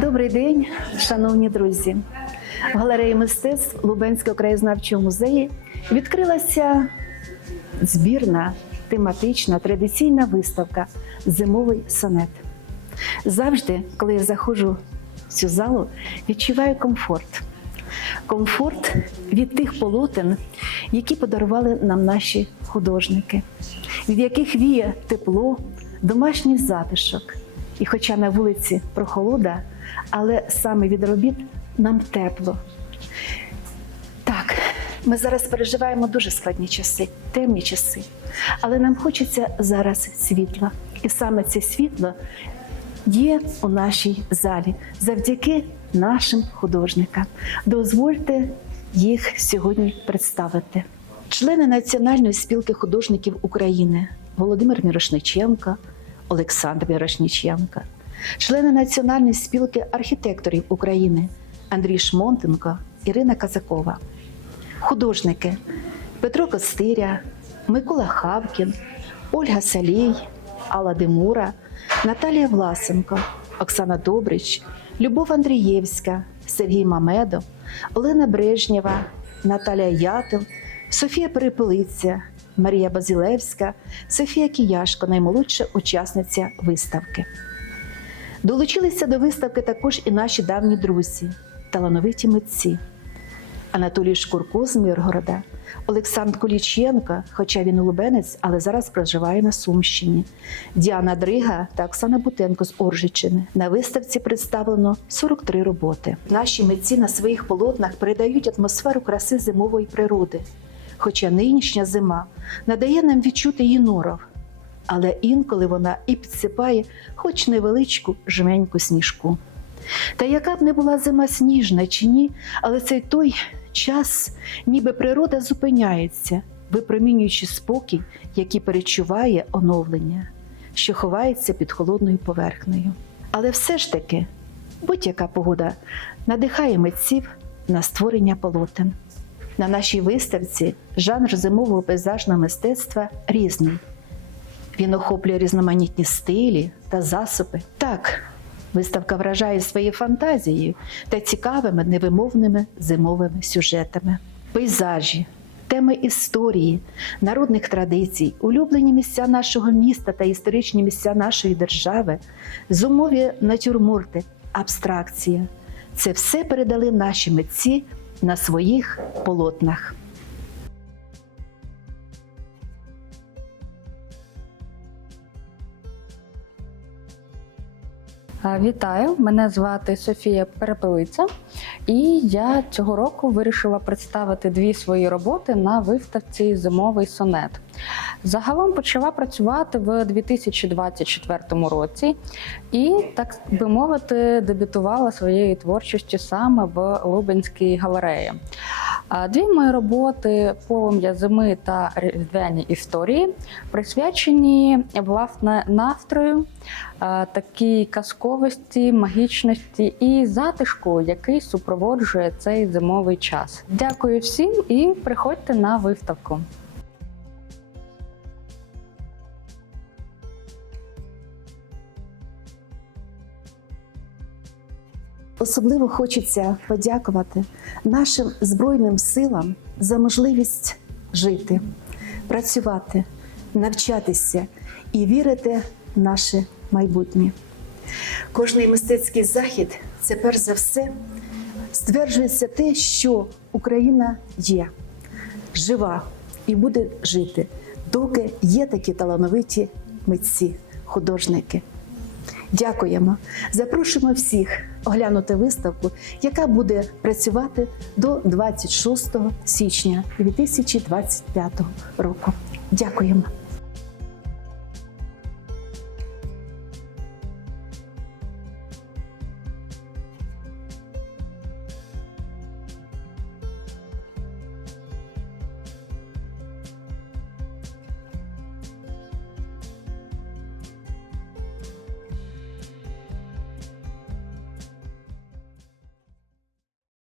Добрий день, шановні друзі. В галереї мистецтв Лубенського краєзнавчого музею відкрилася збірна тематична традиційна виставка Зимовий сонет. Завжди, коли я заходжу в цю залу, відчуваю комфорт. Комфорт від тих полотен, які подарували нам наші художники, від яких віє тепло, домашній затишок. І хоча на вулиці прохолода, але саме від робіт нам тепло. Так, ми зараз переживаємо дуже складні часи, темні часи, але нам хочеться зараз світла. І саме це світло є у нашій залі завдяки нашим художникам. Дозвольте їх сьогодні представити. Члени Національної спілки художників України Володимир Мірошниченко, Олександр Мірошниченко, члени Національної спілки архітекторів України Андрій Шмонтенко, Ірина Казакова, художники Петро Костиря, Микола Хавкін, Ольга Салій, Алла Демура, Наталія Власенко, Оксана Добрич, Любов Андрієвська, Сергій Мамедов, Олена Брежнєва, Наталія Ятел, Софія Перепелиця, Марія Базилевська, Софія Кіяшко, наймолодша учасниця виставки. Долучилися до виставки також і наші давні друзі, талановиті митці. Анатолій Шкурко з Миргорода, Олександр Коліченко, хоча він улубенець, але зараз проживає на Сумщині, Діана Дрига та Оксана Бутенко з Оржичини. На виставці представлено 43 роботи. Наші митці на своїх полотнах передають атмосферу краси зимової природи. Хоча нинішня зима надає нам відчути її норов, але інколи вона і підсипає хоч невеличку жменьку сніжку. Та яка б не була зима сніжна чи ні, але цей той час, ніби природа зупиняється, випромінюючи спокій, який перечуває оновлення, що ховається під холодною поверхнею. Але все ж таки, будь-яка погода надихає митців на створення полотен. На нашій виставці жанр зимового пейзажного мистецтва різний. Він охоплює різноманітні стилі та засоби. Так, виставка вражає своєю фантазією та цікавими невимовними зимовими сюжетами. Пейзажі, теми історії, народних традицій, улюблені місця нашого міста та історичні місця нашої держави, зумові натюрморти, абстракція це все передали наші митці на своїх полотнах. Вітаю, мене звати Софія Перепелиця, і я цього року вирішила представити дві свої роботи на виставці Зимовий сонет. Загалом почала працювати в 2024 році і, так би мовити, дебютувала своєю творчістю саме в Лубенській галереї. Дві мої роботи полум'я зими та різдвяні історії присвячені власне настрою, такій казковості, магічності і затишку, який супроводжує цей зимовий час. Дякую всім і приходьте на виставку. Особливо хочеться подякувати нашим Збройним силам за можливість жити, працювати, навчатися і вірити в наше майбутнє. Кожний мистецький захід це перш за все стверджується те, що Україна є жива і буде жити, доки є такі талановиті митці, художники. Дякуємо. Запрошуємо всіх оглянути виставку, яка буде працювати до 26 січня 2025 року. Дякуємо.